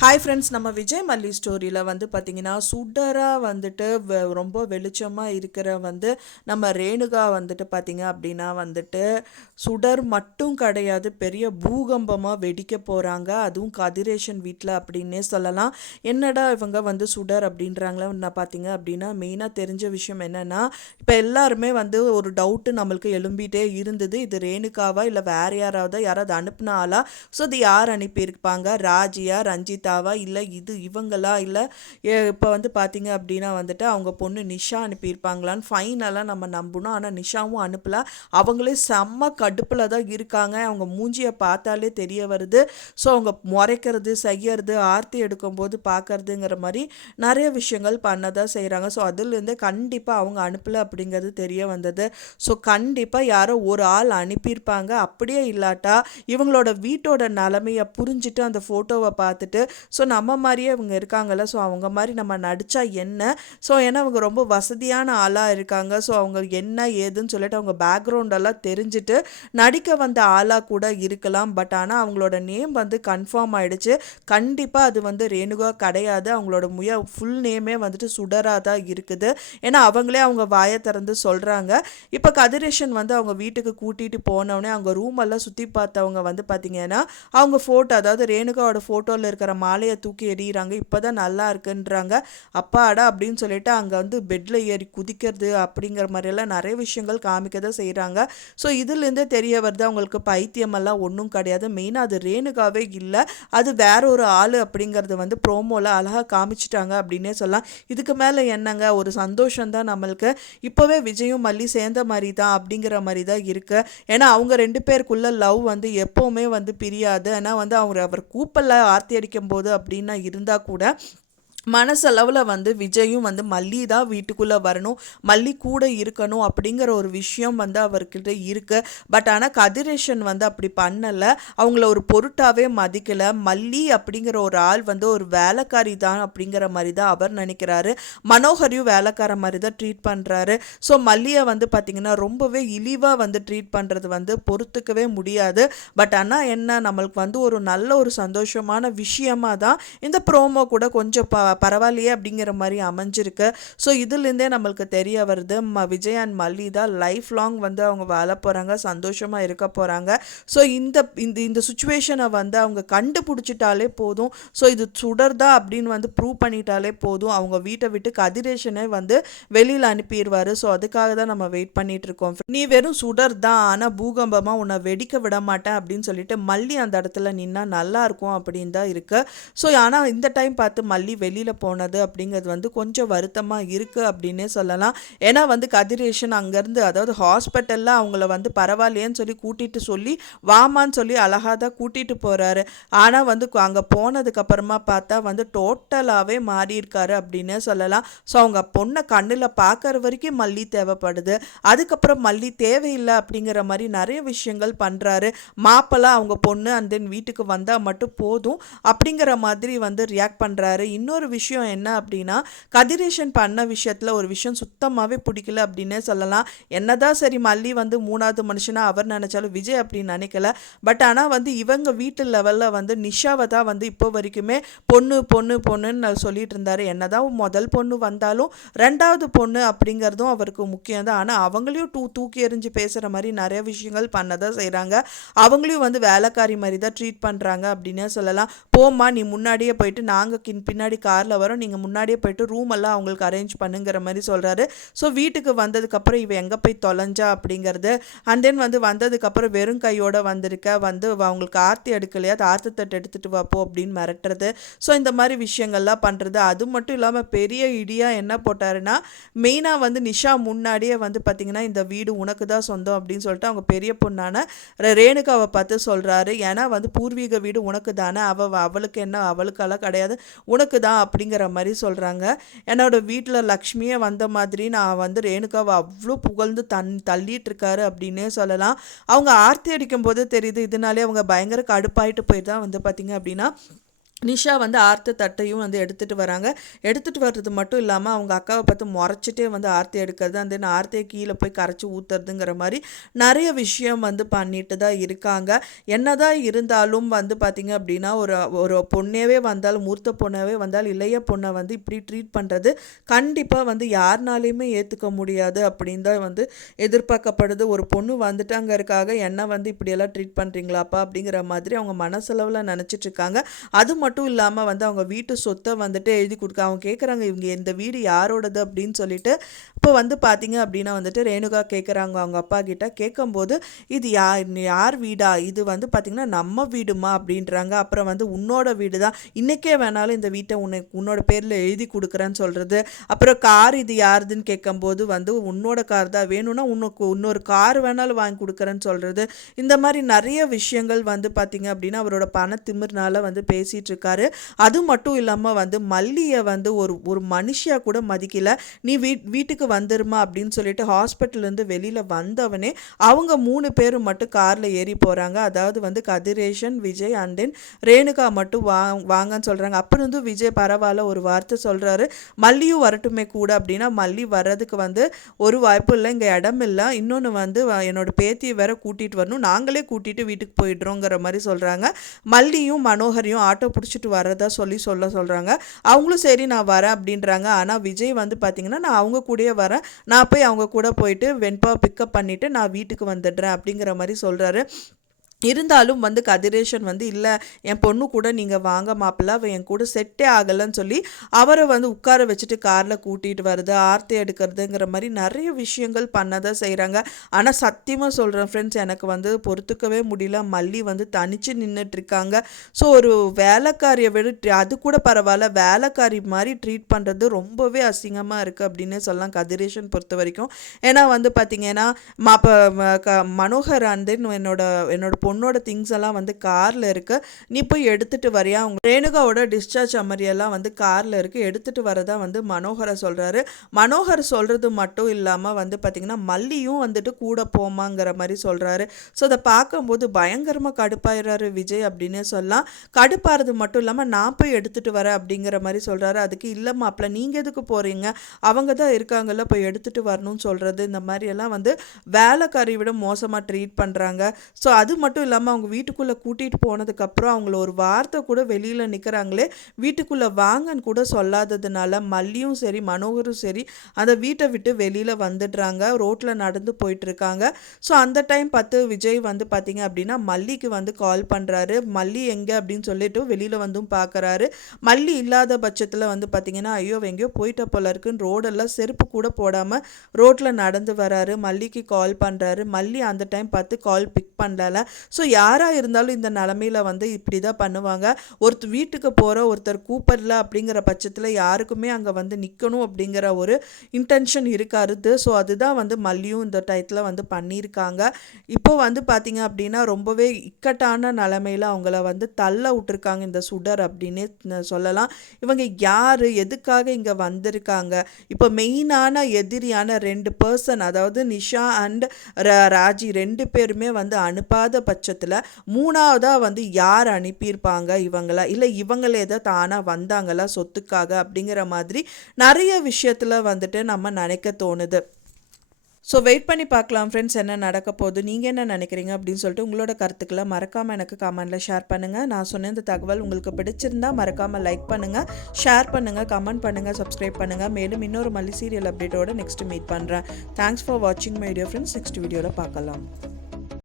Hi friends நம்ம விஜய் மல்லி ஸ்டோரியில் வந்து பார்த்திங்கன்னா சுடராக வந்துட்டு ரொம்ப வெளிச்சமாக இருக்கிற வந்து நம்ம ரேணுகா வந்துட்டு பார்த்தீங்க அப்படின்னா வந்துட்டு சுடர் மட்டும் கிடையாது பெரிய பூகம்பமாக வெடிக்க போகிறாங்க அதுவும் கதிரேஷன் வீட்டில் அப்படின்னே சொல்லலாம். என்னடா இவங்க வந்து சுடர் அப்படின்றாங்களே நான் பார்த்தீங்க அப்படின்னா மெயினாக தெரிஞ்ச விஷயம் என்னென்னா இப்போ எல்லாருமே வந்து ஒரு டவுட்டு நம்மளுக்கு எழும்பிகிட்டே இருந்தது. இது ரேணுகாவா இல்லை வேறு யாராவது யாராவது அனுப்புனாலா? ஸோ இது யார் அனுப்பியிருப்பாங்க? ராஜியா ரஞ்சித் ரஞ்சிதாவா இல்லை இது இவங்களா? இல்லை இப்போ வந்து பார்த்தீங்க அப்படின்னா வந்துட்டு அவங்க பொண்ணு நிஷா அனுப்பியிருப்பாங்களான்னு ஃபைனலாக நம்ம நம்பணும். ஆனால் நிஷாவும் அனுப்பல. அவங்களே செம்ம கடுப்பில் தான் இருக்காங்க. அவங்க மூஞ்சியை பார்த்தாலே தெரிய வருது. ஸோ அவங்க முறைக்கிறது செய்யறது ஆர்த்தி எடுக்கும்போது பார்க்கறதுங்கிற மாதிரி நிறைய விஷயங்கள் பண்ண தான் செய்கிறாங்க ஸோ அதுலேருந்து கண்டிப்பாக அவங்க அனுப்பலை அப்படிங்கிறது தெரிய வந்தது. ஸோ கண்டிப்பாக யாரோ ஒரு ஆள் அனுப்பியிருப்பாங்க. அப்படியே இல்லாட்டா இவங்களோட வீட்டோட நிலமையை புரிஞ்சுட்டு அந்த ஃபோட்டோவை பார்த்துட்டு ஸோ நம்ம மாதிரியே இவங்க இருக்காங்கல்ல. ஸோ அவங்க மாதிரி நம்ம நடித்தா என்ன? ஸோ ஏன்னா அவங்க ரொம்ப வசதியான ஆளாக இருக்காங்க. ஸோ அவங்க என்ன ஏதுன்னு சொல்லிட்டு அவங்க பேக்ரவுண்டெல்லாம் தெரிஞ்சுட்டு நடிக்க வந்த ஆளாக கூட இருக்கலாம். பட் ஆனால் அவங்களோட நேம் வந்து கன்ஃபார்ம் ஆகிடுச்சு கண்டிப்பாக அது வந்து ரேணுகா கிடையாது. அவங்களோட முய ஃபுல் நேமே வந்துட்டு சுடராக தான் இருக்குது. ஏன்னா அவங்களே அவங்க வாயை திறந்து சொல்கிறாங்க இப்போ கதிரேஷன் வந்து அவங்க வீட்டுக்கு கூட்டிகிட்டு போனவொடனே அவங்க ரூம் எல்லாம் சுற்றி பார்த்தவங்க வந்து பார்த்தீங்கன்னா அவங்க ஃபோட்டோ அதாவது ரேணுகாவோட ஃபோட்டோவில் இருக்கிற மாலையை தூக்கி எறிகிறாங்க இப்போ தான் நல்லா இருக்குன்றாங்க. அப்பாடா அப்படின்னு சொல்லிட்டு அங்கே வந்து பெட்டில் ஏறி குதிக்கிறது அப்படிங்கிற மாதிரியெல்லாம் நிறைய விஷயங்கள் காமிக்க தான் செய்கிறாங்க ஸோ இதுலேருந்தே தெரிய வருது அவங்களுக்கு பைத்தியமெல்லாம் ஒன்றும் கிடையாது. மெயினாக அது ரேணுகாவே இல்லை. அது வேற ஒரு ஆள் அப்படிங்கிறது வந்து ப்ரோமோவில் அழகாக காமிச்சிட்டாங்க அப்படின்னே சொல்லலாம். இதுக்கு மேலே என்னங்க? ஒரு சந்தோஷம் தான் நம்மளுக்கு. இப்போவே விஜயும் மல்லி சேர்ந்த மாதிரி தான் அப்படிங்கிற மாதிரி தான் இருக்குது ஏன்னா அவங்க ரெண்டு பேருக்குள்ள லவ் வந்து எப்போவுமே வந்து பிரியாது. ஏன்னா வந்து அவங்க அவர் கூப்பலில் ஆர்த்தி அடிக்கும் போது அப்படின்னா இருந்தால் கூட மனசளவில் வந்து விஜயும் வந்து மல்லி தான் வீட்டுக்குள்ளே வரணும் மல்லி கூட இருக்கணும் அப்படிங்கிற ஒரு விஷயம் வந்து அவர்கிட்ட இருக்கு. பட் ஆனால் கதிரேஷன் வந்து அப்படி பண்ணலை. அவங்கள ஒரு பொருட்டாவே மதிக்கலை. மல்லி அப்படிங்கிற ஒரு ஆள் வந்து ஒரு வேலைக்காரி தான் அப்படிங்கிற மாதிரி தான் அவர் நினைக்கிறாரு. மனோகரையும் வேலைக்கார மாதிரி தான் ட்ரீட் பண்ணுறாரு ஸோ மல்லியை வந்து பார்த்திங்கன்னா ரொம்பவே இழிவாக வந்து ட்ரீட் பண்ணுறது வந்து பொறுத்துக்கவே முடியாது. பட் ஆனால் என்ன நம்மளுக்கு வந்து ஒரு நல்ல ஒரு சந்தோஷமான விஷயமா தான் இந்த ப்ரோமோ கூட கொஞ்சம் ப பரவாயில்லையே அப்படிங்கிற மாதிரி அமைஞ்சிருக்கு. ஸோ இதுலேருந்தே நம்மளுக்கு தெரிய வருது ம விஜய் அண்ட் மல்லி தான் லைஃப் லாங் வந்து அவங்க வாழ போகிறாங்க சந்தோஷமாக இருக்க போகிறாங்க ஸோ இந்த இந்த இந்த சுச்சுவேஷனை வந்து அவங்க கண்டுபிடிச்சிட்டாலே போதும். ஸோ இது சுடர்தா அப்படின்னு வந்து ப்ரூவ் பண்ணிட்டாலே போதும். அவங்க வீட்டை விட்டு கதிரேஷனே வந்து வெளியில் அனுப்பிடுவார். ஸோ அதுக்காக தான் நம்ம வெயிட் பண்ணிட்டு இருக்கோம். நீ வெறும் சுடர் தான் ஆனால் பூகம்பமாக உன்னை வெடிக்க விட மாட்டேன் அப்படின்னு சொல்லிட்டு மல்லி அந்த இடத்துல நின்னா நல்லா இருக்கும் அப்படின்னு தான் இருக்கு. ஸோ ஆனால் இந்த டைம் பார்த்து மல்லி வெளியில் போனது அப்படிங்கிறது வந்து கொஞ்சம் வருத்தமாக இருக்குது அப்படின்னே சொல்லலாம். ஏன்னா வந்து கதிரேஷன் அங்கேருந்து அதாவது ஹாஸ்பிட்டலில் அவங்கள வந்து பரவாயில்லையேன்னு சொல்லி கூட்டிகிட்டு சொல்லி வாமான்னு சொல்லி அழகாக தான் கூட்டிகிட்டு போகிறாரு ஆனால் வந்து அங்கே போனதுக்கப்புறமா பார்த்தா வந்து டோட்டலாகவே மாறியிருக்காரு அப்படின்னே சொல்லலாம். ஸோ அவங்க பொண்ணை கண்ணில் பார்க்குற வரைக்கும் மல்லி தேவைப்படுது. அதுக்கப்புறம் மல்லி தேவையில்லை அப்படிங்கிற மாதிரி நிறைய விஷயங்கள் பண்ணுறாரு மாப்பெல்லாம் அவங்க பொண்ணு அந்த தென் வீட்டுக்கு வந்தால் மட்டும் போதும் அப்படிங்கிற மாதிரி வந்து ரியாக்ட் பண்ணுறாரு இன்னொரு விஷயம் என்ன அப்படின்னா கதிரேஷன் பண்ண விஷயத்தில் ஒரு விஷயம் சுத்தமாகவே பிடிக்கல அப்படின்னே சொல்லலாம். என்னதான் சரி மல்லி வந்து மூணாவது மனுஷனா அவர் நினச்சாலும் விஜய் அப்படின்னு நினைக்கல. பட் ஆனால் வந்து இவங்க வீட்டு லெவலில் வந்து நிஷாவை தான் வந்து இப்போ வரைக்குமே பொண்ணு பொண்ணு பொண்ணுன்னு சொல்லிட்டு இருந்தார். என்னதான் முதல் பொண்ணு வந்தாலும் ரெண்டாவது பொண்ணு அப்படிங்கிறதும் அவருக்கு முக்கியம் தான். ஆனால் அவங்களையும் டூ தூக்கி எறிஞ்சு பேசுகிற மாதிரி நிறைய விஷயங்கள் பண்ண தான் செய்கிறாங்க அவங்களையும் வந்து வேலைக்காரி மாதிரி தான் ட்ரீட் பண்ணுறாங்க அப்படின்னே சொல்லலாம். போம்மா நீ முன்னாடியே போயிட்டு நாங்கள் கின் பின்னாடி காரில் வரும். நீங்கள் முன்னாடியே போயிட்டு ரூம் எல்லாம் அவங்களுக்கு அரேஞ்ச் பண்ணுங்கிற மாதிரி சொல்கிறாரு ஸோ வீட்டுக்கு வந்ததுக்கப்புறம் இவ எங்கே போய் தொலைஞ்சா அப்படிங்கிறது. அண்ட் தென் வந்து வந்ததுக்கப்புறம் வெறும் கையோடு வந்திருக்க வந்து அவங்களுக்கு ஆர்த்தி எடுக்கலையா? அது ஆர்த்தி தட்டு எடுத்துகிட்டு வாப்போ அப்படின்னு மிரட்டுறது. ஸோ இந்த மாதிரி விஷயங்கள்லாம் பண்ணுறது அது மட்டும் இல்லாமல் பெரிய இடியாக என்ன போட்டாருன்னா மெயினாக வந்து நிஷா முன்னாடியே வந்து பார்த்திங்கன்னா இந்த வீடு உனக்கு தான் சொந்தம் அப்படின்னு சொல்லிட்டு அவங்க பெரிய பொண்ணான ரேணுகாவை பார்த்து சொல்கிறாரு ஏன்னா வந்து பூர்வீக வீடு உனக்கு தானே அவள் அவளுக்கு என்ன? அவளுக்கெல்லாம் கிடையாது. உனக்கு தான் அப்படிங்கிற மாதிரி சொல்கிறாங்க என்னோட வீட்டில் லக்ஷ்மியே வந்த மாதிரி நான் வந்து ரேணுகாவை அவ்வளோ புகழ்ந்து தன் தள்ளிட்டு இருக்காரு அப்படின்னே சொல்லலாம். அவங்க ஆர்த்தி அடிக்கும் போது தெரியுது இதனாலே அவங்க பயங்கர கடுப்பாயிட்டு போய் தான் வந்து பார்த்திங்க அப்படின்னா நிஷா வந்து ஆர்த்து தட்டையும் வந்து எடுத்துகிட்டு வராங்க. எடுத்துகிட்டு வர்றது மட்டும் இல்லாமல் அவங்க அக்காவை பார்த்து முறைச்சிட்டே வந்து ஆர்த்தி எடுக்கிறது. அந்த ஆர்த்தியை கீழே போய் கரைச்சி ஊற்றுறதுங்கிற மாதிரி நிறைய விஷயம் வந்து பண்ணிட்டு தான் இருக்காங்க. என்னதான் இருந்தாலும் வந்து பார்த்திங்க அப்படின்னா ஒரு ஒரு பொண்ணேவே வந்தாலும் மூர்த்த பொண்ணாவே வந்தால் இளைய பொண்ணை வந்து இப்படி ட்ரீட் பண்ணுறது கண்டிப்பாக வந்து யாருனாலையுமே ஏற்றுக்க முடியாது அப்படின்னு தான் வந்து எதிர்பார்க்கப்படுது. ஒரு பொண்ணு வந்துட்டாங்கிறதுக்காக என்ன வந்து இப்படியெல்லாம் ட்ரீட் பண்ணுறீங்களாப்பா அப்படிங்கிற மாதிரி அவங்க மனசளவில் நினச்சிட்டு இருக்காங்க. அது மட்டும் இல்லாமல் வந்து அவங்க வீட்டு சொத்தை வந்துட்டு எழுதி கொடுக்க அவங்க கேட்குறாங்க இவங்க இந்த வீடு யாரோடது அப்படின்னு சொல்லிட்டு இப்போ வந்து பார்த்தீங்க அப்படின்னா வந்துட்டு ரேணுகா கேட்குறாங்க அவங்க அப்பா கிட்ட. கேட்கும்போது இது யார் யார் வீடா? இது வந்து பார்த்திங்கன்னா நம்ம வீடுமா? அப்படின்றாங்க. அப்புறம் வந்து உன்னோட வீடு தான் இன்றைக்கே வேணாலும் இந்த வீட்டை உன்னை உன்னோட பேரில் எழுதி கொடுக்குறேன்னு சொல்கிறது அப்புறம் கார் இது யாருதுன்னு கேட்கும்போது வந்து உன்னோட கார் தான். வேணும்னா உனக்கு இன்னொரு கார் வேணாலும் வாங்கி கொடுக்குறேன்னு சொல்கிறது இந்த மாதிரி நிறைய விஷயங்கள் வந்து பார்த்திங்க அப்படின்னா அவரோட பண திமிர்னால வந்து பேசிகிட்டு இருக்காரு அது மட்டும் இல்லாமல் வந்து மல்லியை வந்து ஒரு ஒரு மனுஷியாக கூட மதிக்கல. நீ வீட் வீட்டுக்கு வந்துருமா அப்படின்னு சொல்லிட்டு ஹாஸ்பிட்டல்லேருந்து வெளியில் வந்தவனே அவங்க மூணு பேரும் மட்டும் காரில் ஏறி போகிறாங்க அதாவது வந்து கதிரேஷன் விஜய் அண்ட் தென் ரேணுகா மட்டும் வா வாங்கன்னு சொல்கிறாங்க அப்புறம் வந்து விஜய் பரவாயில்ல ஒரு வார்த்தை சொல்கிறாரு மல்லியும் வரட்டுமே கூட அப்படின்னா மல்லி வர்றதுக்கு வந்து ஒரு வாய்ப்பு இல்லை இங்கே இடம் இல்லை. இன்னொன்று வந்து என்னோட பேத்தியை வேற கூட்டிகிட்டு வரணும். நாங்களே கூட்டிகிட்டு வீட்டுக்கு போயிடுறோங்கிற மாதிரி சொல்கிறாங்க மல்லியும் மனோகரையும் ஆட்டோ பிடிச்சிட்டு வரதா சொல்லி சொல்ல சொல்கிறாங்க அவங்களும் சரி நான் வரேன் அப்படின்றாங்க. ஆனால் விஜய் வந்து பார்த்திங்கன்னா நான் அவங்க கூடயே வரேன். நான் போய் அவங்க கூட போயிட்டு வெண்பா பிக்கப் பண்ணிவிட்டு நான் வீட்டுக்கு வந்துடுறேன் அப்படிங்கிற மாதிரி சொல்கிறாரு இருந்தாலும் வந்து கதிரேஷன் வந்து இல்லை என் பொண்ணு கூட நீங்கள் வாங்க மாப்பிள்ள அவள் என் கூட செட்டே ஆகலைன்னு சொல்லி அவரை வந்து உட்கார வச்சுட்டு காரில் கூட்டிகிட்டு வருது ஆர்த்தி எடுக்கிறதுங்கிற மாதிரி நிறைய விஷயங்கள் பண்ண தான் செய்கிறாங்க ஆனால் சத்தியமாக சொல்கிறேன் ஃப்ரெண்ட்ஸ் எனக்கு வந்து பொறுத்துக்கவே முடியல. மல்லி வந்து தனித்து நின்றுட்டுருக்காங்க ஸோ ஒரு வேலைக்காரியை விட அது கூட பரவாயில்ல. வேலைக்காரி மாதிரி ட்ரீட் பண்ணுறது ரொம்பவே அசிங்கமாக இருக்குது அப்படின்னு சொல்லலாம் கதிரேஷன் பொறுத்த வரைக்கும் ஏன்னா வந்து பார்த்திங்கன்னா மாப்ப மனோகர் அந்தன் என்னோட என்னோட பொண்ணோட திங்ஸ் எல்லாம் வந்து காரில் இருக்குது நீ போய் எடுத்துகிட்டு வரியா? அவங்க ரேணுகாவோட டிஸ்சார்ஜ் அமரியெல்லாம் வந்து காரில் இருக்குது எடுத்துகிட்டு வரதா வந்து மனோகரை சொல்கிறாரு மனோகர் சொல்கிறது மட்டும் இல்லாமல் வந்து பார்த்திங்கன்னா மல்லியும் வந்துட்டு கூட போமாங்கிற மாதிரி சொல்கிறாரு ஸோ அதை பார்க்கும்போது பயங்கரமாக கடுப்பாயிடுறாரு விஜய் அப்படின்னே சொல்லலாம். கடுப்பாகிறது மட்டும் இல்லாமல் நான் போய் எடுத்துகிட்டு வரேன் அப்படிங்கிற மாதிரி சொல்கிறாரு அதுக்கு இல்லை மாப்பிள்ள நீங்கள் எதுக்கு போகிறீங்க அவங்க தான் இருக்காங்கல்ல போய் எடுத்துகிட்டு வரணும்னு சொல்கிறது இந்த மாதிரியெல்லாம் வந்து வேலைக்காரி விட மோசமாக ட்ரீட் பண்ணுறாங்க ஸோ அது மட்டும் மட்டும் இல்லாமல் அவங்க வீட்டுக்குள்ளே கூட்டிகிட்டு போனதுக்கப்புறம் அவங்கள ஒரு வார்த்தை கூட வெளியில் நிற்கிறாங்களே வீட்டுக்குள்ளே வாங்கன்னு கூட சொல்லாததுனால மல்லியும் சரி மனோகரும் சரி அந்த வீட்டை விட்டு வெளியில் வந்துடுறாங்க. ரோட்டில் நடந்து போயிட்டுருக்காங்க. ஸோ அந்த டைம் பார்த்து விஜய் வந்து பார்த்திங்க அப்படின்னா மல்லிக்கு வந்து கால் பண்ணுறாரு மல்லி எங்கே அப்படின்னு சொல்லிட்டு வெளியில் வந்தும் பார்க்குறாரு மல்லி இல்லாத பட்சத்தில் வந்து பார்த்திங்கன்னா ஐயோ எங்கேயோ போயிட்ட போல இருக்குன்னு ரோடெல்லாம் செருப்பு கூட போடாமல் ரோட்டில் நடந்து வராரு. மல்லிக்கு கால் பண்ணுறாரு மல்லி அந்த டைம் பார்த்து கால் பிக் பண்ணல. ஸோ யாராக இருந்தாலும் இந்த நிலமையில வந்து இப்படி தான் பண்ணுவாங்க. ஒருத்தர் வீட்டுக்கு போகிற ஒருத்தர் கூப்பிடல அப்படிங்கிற பட்சத்தில் யாருக்குமே அங்கே வந்து நிற்கணும் அப்படிங்கிற ஒரு இன்டென்ஷன் இருக்காருது ஸோ அதுதான் வந்து மல்லியும் இந்த டயத்தில் வந்து பண்ணியிருக்காங்க. இப்போ வந்து பார்த்திங்க அப்படின்னா ரொம்பவே இக்கட்டான நிலமையில அவங்கள வந்து தள்ள விட்டுருக்காங்க இந்த சுடர் அப்படின்னு சொல்லலாம். இவங்க யார்? எதுக்காக இங்கே வந்திருக்காங்க? இப்போ மெயினான எதிரியான ரெண்டு பர்சன் அதாவது நிஷா அண்ட் ராஜி ரெண்டு பேருமே வந்து அனுப்பாத பட்சத்தில் மூணாவதாக வந்து யார் அனுப்பியிருப்பாங்க இவங்கள? இல்லை இவங்களே தான் தானாக வந்தாங்களா சொத்துக்காக அப்படிங்கிற மாதிரி நிறைய விஷயத்தில் வந்துட்டு நம்ம நினைக்க தோணுது. ஸோ வெயிட் பண்ணி பார்க்கலாம் ஃப்ரெண்ட்ஸ் என்ன நடக்க போகுது. நீங்கள் என்ன நினைக்கிறீங்க அப்படின்னு சொல்லிட்டு உங்களோட கருத்துக்களை மறக்காமல் எனக்கு கமெண்ட்டில் ஷேர் பண்ணுங்கள் நான் சொன்ன இந்த தகவல் உங்களுக்கு பிடிச்சிருந்தா மறக்காமல் லைக் பண்ணுங்கள் ஷேர் பண்ணுங்கள் கமெண்ட் பண்ணுங்கள் சப்ஸ்கிரைப் பண்ணுங்கள் மேலும் இன்னொரு மல்லி சீரியல் அப்டேட்டோட நெக்ஸ்ட் மீட் பண்ணுறேன் தேங்க்ஸ் ஃபார் வாட்சிங் மை வீடியோ ஃப்ரெண்ட்ஸ் நெக்ஸ்ட் வீடியோவில் பார்க்கலாம்.